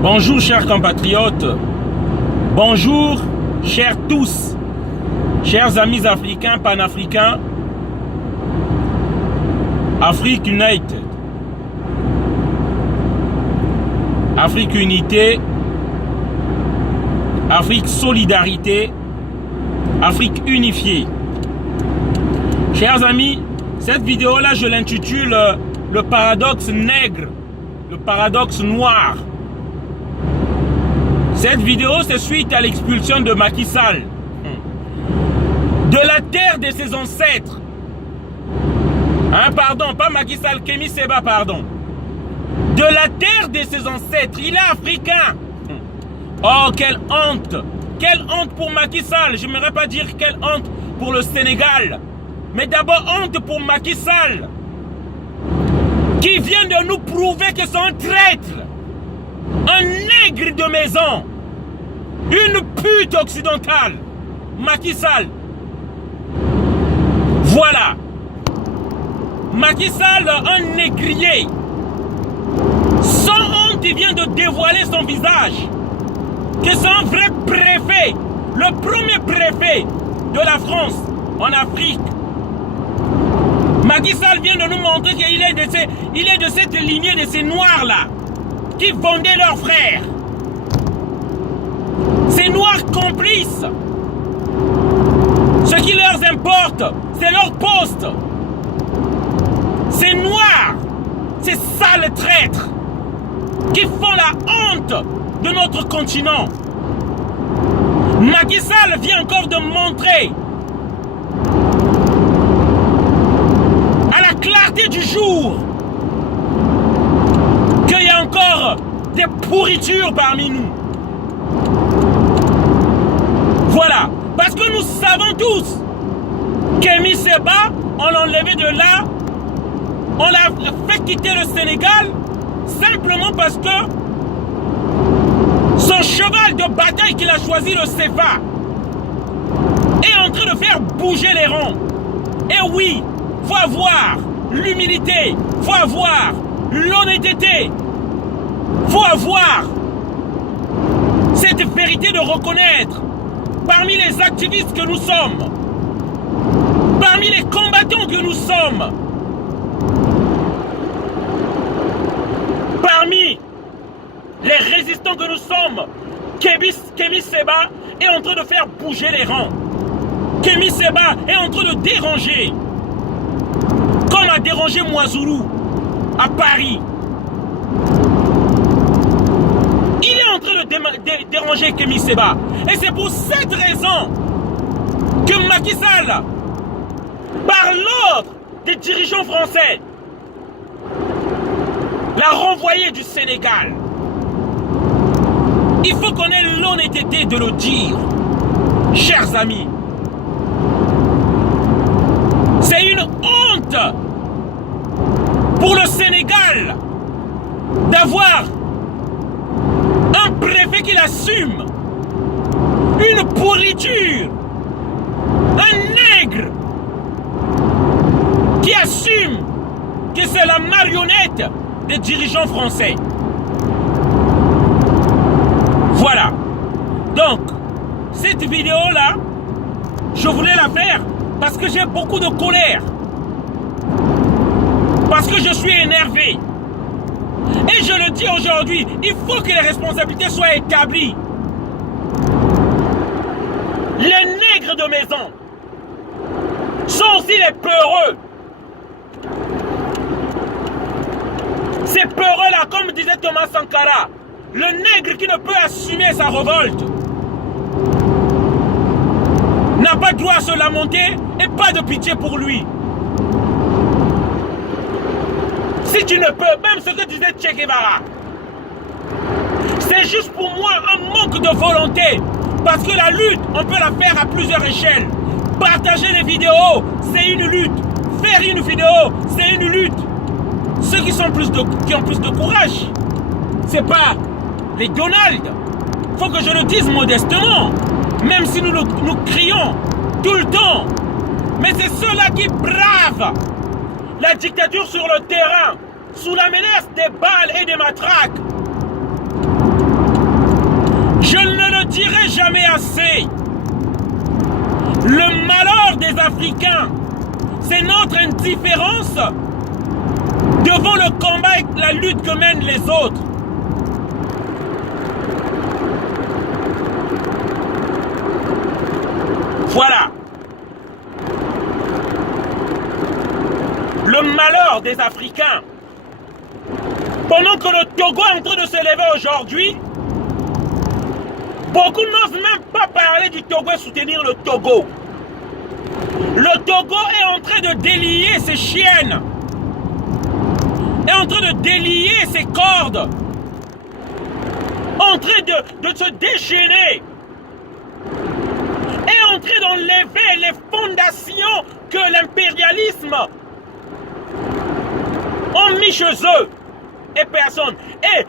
Bonjour chers compatriotes, bonjour chers tous, chers amis africains, panafricains, Afrique United, Afrique Unité, Afrique Solidarité, Afrique Unifiée. Chers amis, cette vidéo-là, je l'intitule le paradoxe nègre, le paradoxe noir. Cette vidéo, c'est suite à l'expulsion de Macky Sall de la terre de ses ancêtres. Pardon, pas Macky Sall, Kémi Séba, pardon. De la terre de ses ancêtres. Il est africain. Oh, quelle honte! Quelle honte pour Macky Sall. Je n'aimerais pas dire quelle honte pour le Sénégal. Mais d'abord, honte pour Macky Sall, qui vient de nous prouver que c'est un traître, un nègre de maison, une pute occidentale. Macky Sall. Voilà. Macky Sall, un négrier. Sans honte, il vient de dévoiler son visage. Que c'est un vrai préfet, le premier préfet de la France en Afrique. Macky Sall vient de nous montrer qu'il est de cette lignée de ces noirs-là qui vendaient leurs frères. Ces noirs complices. Ce qui leur importe, c'est leur poste. Ces noirs, ces sales traîtres qui font la honte de notre continent. Macky Sall vient encore de montrer à la clarté du jour qu'il y a encore des pourritures parmi nous. Voilà, parce que nous savons tous qu'Kémi Séba, on l'a enlevé de là, on l'a fait quitter le Sénégal simplement parce que son cheval de bataille qu'il a choisi, le CFA, est en train de faire bouger les rangs. Et oui, il faut avoir l'humilité, il faut avoir l'honnêteté, il faut avoir cette vérité de reconnaître parmi les activistes que nous sommes, parmi les combattants que nous sommes, parmi les résistants que nous sommes, Kémi Séba est en train de faire bouger les rangs. Kémi Séba est en train de déranger, comme a dérangé Moizourou à Paris. Il est en train de déranger Kémi Séba. Et c'est pour cette raison que Macky Sall, par l'ordre des dirigeants français, l'a renvoyé du Sénégal. Il faut qu'on ait l'honnêteté de le dire, chers amis. C'est une honte pour le Sénégal d'avoir un préfet qui l'assume, une pourriture, un nègre qui assume que c'est la marionnette des dirigeants français. Voilà. Donc, cette vidéo-là, je voulais la faire parce que j'ai beaucoup de colère. Parce que je suis énervé. Et je le dis aujourd'hui, il faut que les responsabilités soient établies. Les nègres de maison sont aussi les peureux. Ces peureux-là, comme disait Thomas Sankara, le nègre qui ne peut assumer sa révolte n'a pas droit à se lamenter et pas de pitié pour lui. Si tu ne peux, même ce que disait Che Guevara, c'est juste pour moi un manque de volonté. Parce que la lutte, on peut la faire à plusieurs échelles. Partager les vidéos, c'est une lutte. Faire une vidéo, c'est une lutte. Ceux qui ont plus de courage, c'est pas les Donald. Il faut que je le dise modestement. Même si nous crions tout le temps. Mais c'est ceux-là qui bravent la dictature sur le terrain, sous la menace des balles et des matraques. Je ne le dirai jamais assez. Le malheur des Africains, c'est notre indifférence devant le combat et la lutte que mènent les autres. Voilà. Le malheur des Africains. Pendant que le Togo est en train de s'élever aujourd'hui, beaucoup n'osent même pas parler du Togo et soutenir le Togo. Le Togo est en train de délier ses chiennes, est en train de délier ses cordes, en train de se déchaîner, est en train d'enlever les fondations que l'impérialisme a mis chez eux et personne. Et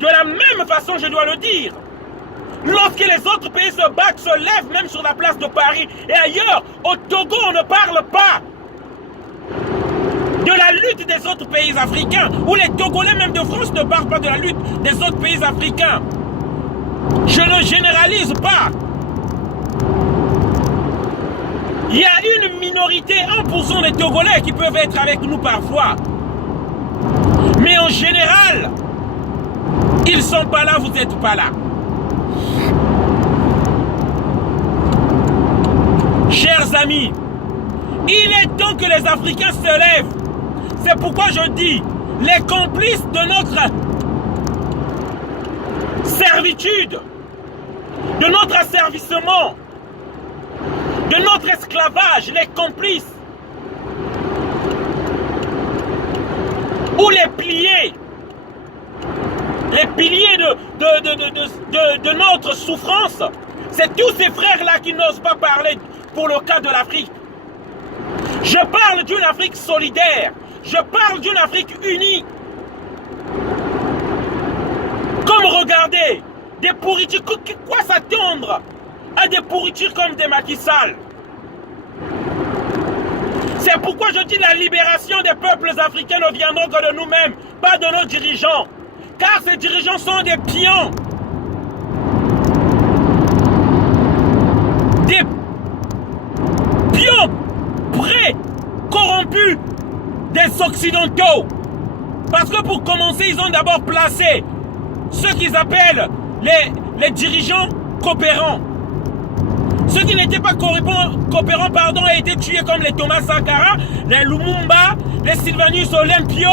de la même façon, je dois le dire, lorsque les autres pays se battent, se lèvent, même sur la place de Paris et ailleurs, au Togo, on ne parle pas de la lutte des autres pays africains, ou les Togolais même de France ne parlent pas de la lutte des autres pays africains. Je ne généralise pas. Il y a une minorité, 1% des Togolais qui peuvent être avec nous parfois. Mais en général, ils ne sont pas là, vous n'êtes pas là. Chers amis, il est temps que les Africains se lèvent. C'est pourquoi je dis, les complices de notre servitude, de notre asservissement, de notre esclavage, les complices, ou les piliers de notre souffrance, c'est tous ces frères-là qui n'osent pas parler pour le cas de l'Afrique. Je parle d'une Afrique solidaire, je parle d'une Afrique unie. Comme regardez, des pourritures, quoi s'attendre à des pourritures comme des Macky Sall? C'est pourquoi je dis la libération des peuples africains ne viendra que de nous-mêmes, pas de nos dirigeants. Car ces dirigeants sont des pions. Des pions pré-corrompus des Occidentaux. Parce que pour commencer, ils ont d'abord placé ceux qu'ils appellent les dirigeants coopérants. Ceux qui n'étaient pas coopérants, pardon, ont été tués comme les Thomas Sankara, les Lumumba, les Sylvanus Olympio,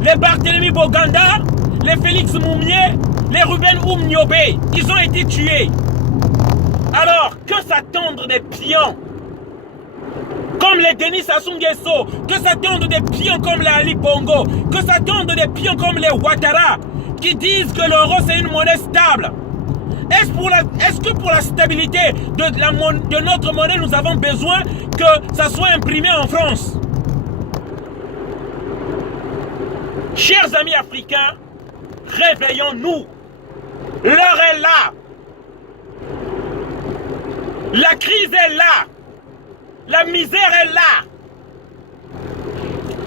les Barthélemy Boganda, les Félix Moumié, les Ruben Oumniobe. Ils ont été tués. Alors, que s'attendre des pions comme les Denis Sassou Nguesso, que s'attendre des pions comme les Ali Bongo, que s'attendre des pions comme les Ouattara, qui disent que l'euro c'est une monnaie stable? Est-ce que pour la stabilité de notre monnaie, nous avons besoin que ça soit imprimé en France? Chers amis africains, réveillons-nous. L'heure est là. La crise est là. La misère est là.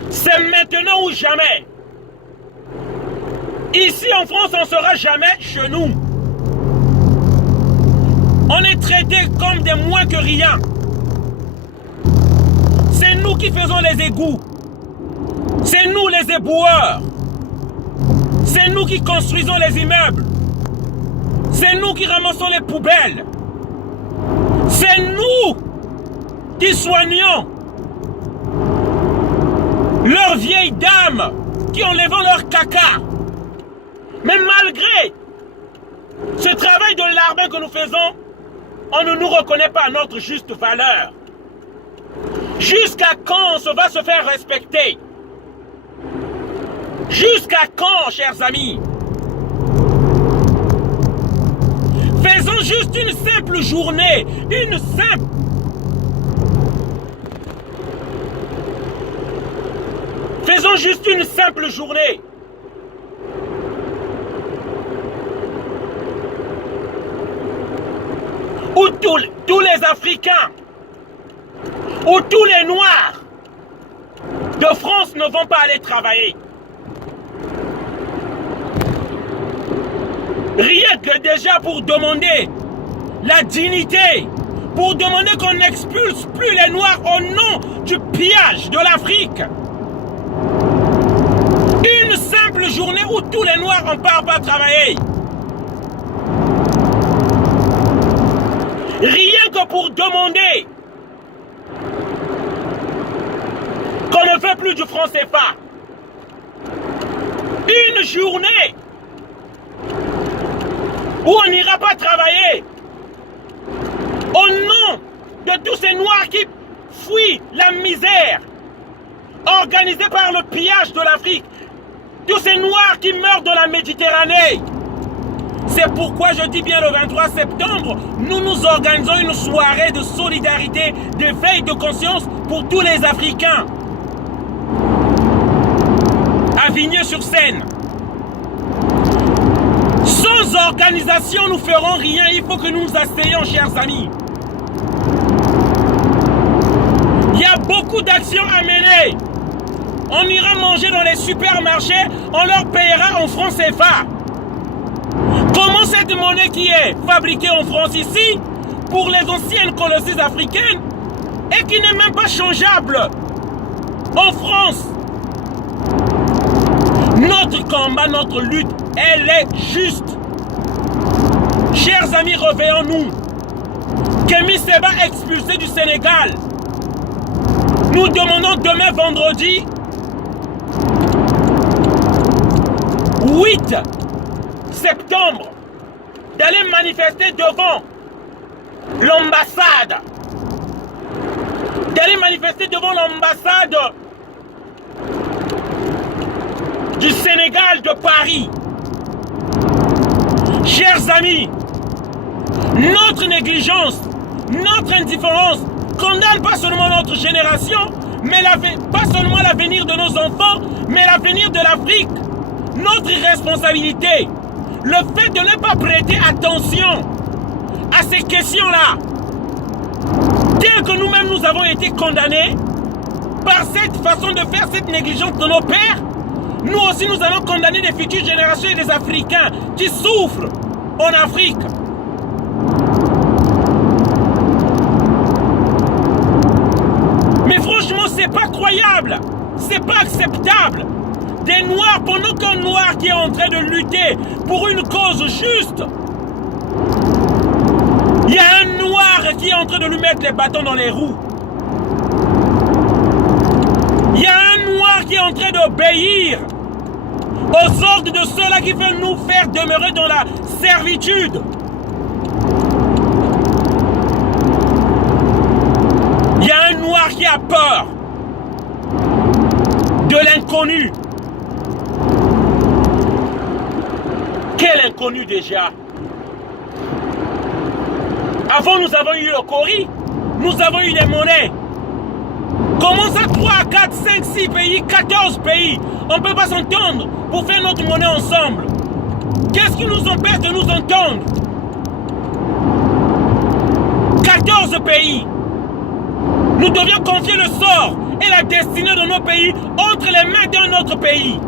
C'est maintenant ou jamais. Ici en France, on ne sera jamais chez nous. On est traités comme des moins que rien. C'est nous qui faisons les égouts. C'est nous les éboueurs. C'est nous qui construisons les immeubles. C'est nous qui ramassons les poubelles. C'est nous qui soignons leurs vieilles dames qui enlèvent leur caca. Mais malgré ce travail de larbin que nous faisons, on ne nous reconnaît pas à notre juste valeur. Jusqu'à quand on va se faire respecter? Jusqu'à quand, chers amis? Faisons juste une simple journée, Faisons juste une simple journée. Où tous les Africains, où tous les Noirs de France ne vont pas aller travailler. Rien que déjà pour demander la dignité, pour demander qu'on n'expulse plus les Noirs au nom du pillage de l'Afrique. Une simple journée où tous les Noirs ne partent pas travailler. Rien que pour demander qu'on ne fait plus du franc CFA. Une journée où on n'ira pas travailler au nom de tous ces Noirs qui fuient la misère organisée par le pillage de l'Afrique, tous ces Noirs qui meurent dans la Méditerranée. C'est pourquoi je dis bien le 23 septembre, nous organisons une soirée de solidarité, d'éveil de conscience pour tous les Africains. À Vigneux-sur-Seine. Sans organisation, nous ne ferons rien. Il faut que nous nous asseyions, chers amis. Il y a beaucoup d'actions à mener. On ira manger dans les supermarchés, on leur payera en francs CFA. Comment cette monnaie qui est fabriquée en France ici, pour les anciennes colonies africaines, et qui n'est même pas changeable en France? Notre combat, notre lutte, elle est juste. Chers amis, réveillons-nous. Kémy Séba expulsé du Sénégal. Nous demandons demain vendredi 8 septembre d'aller manifester devant l'ambassade. D'aller manifester devant l'ambassade du Sénégal de Paris. Chers amis, notre négligence, notre indifférence condamne pas seulement notre génération, mais pas seulement l'avenir de nos enfants, mais l'avenir de l'Afrique. Notre irresponsabilité, le fait de ne pas prêter attention à ces questions-là, tel que nous-mêmes nous avons été condamnés par cette façon de faire, cette négligence de nos pères, nous aussi nous allons condamner les futures générations et les Africains qui souffrent en Afrique. Mais franchement, c'est pas croyable, c'est pas acceptable. Des Noirs, pendant qu'un Noir qui est en train de lutter pour une cause juste, il y a un Noir qui est en train de lui mettre les bâtons dans les roues. Il y a un Noir qui est en train d'obéir aux ordres de ceux-là qui veulent nous faire demeurer dans la servitude. Il y a un Noir qui a peur de l'inconnu. Quel inconnu déjà? Avant, nous avons eu le Cori, nous avons eu des monnaies. Comment ça, 3, 4, 5, 6 pays, 14 pays, on ne peut pas s'entendre pour faire notre monnaie ensemble? Qu'est-ce qui nous empêche de nous entendre? 14 pays. Nous devions confier le sort et la destinée de nos pays entre les mains d'un autre pays.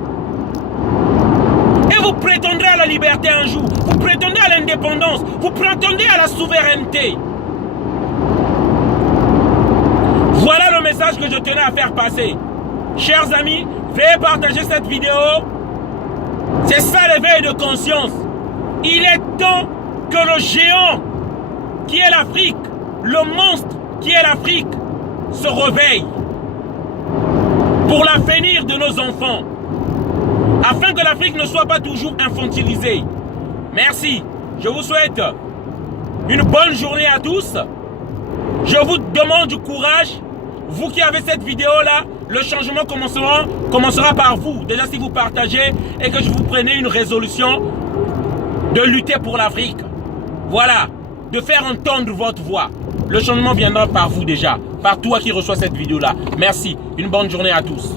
Et vous prétendrez à la liberté un jour, vous prétendez à l'indépendance, vous prétendez à la souveraineté. Voilà le message que je tenais à faire passer. Chers amis, veuillez partager cette vidéo. C'est ça l'éveil de conscience. Il est temps que le géant qui est l'Afrique, le monstre qui est l'Afrique, se réveille pour l'avenir de nos enfants, afin que l'Afrique ne soit pas toujours infantilisée. Merci. Je vous souhaite une bonne journée à tous. Je vous demande du courage. Vous qui avez cette vidéo-là, le changement commencera par vous. Déjà si vous partagez et que je vous prenez une résolution de lutter pour l'Afrique. Voilà, de faire entendre votre voix. Le changement viendra par vous déjà, par toi qui reçois cette vidéo-là. Merci. Une bonne journée à tous.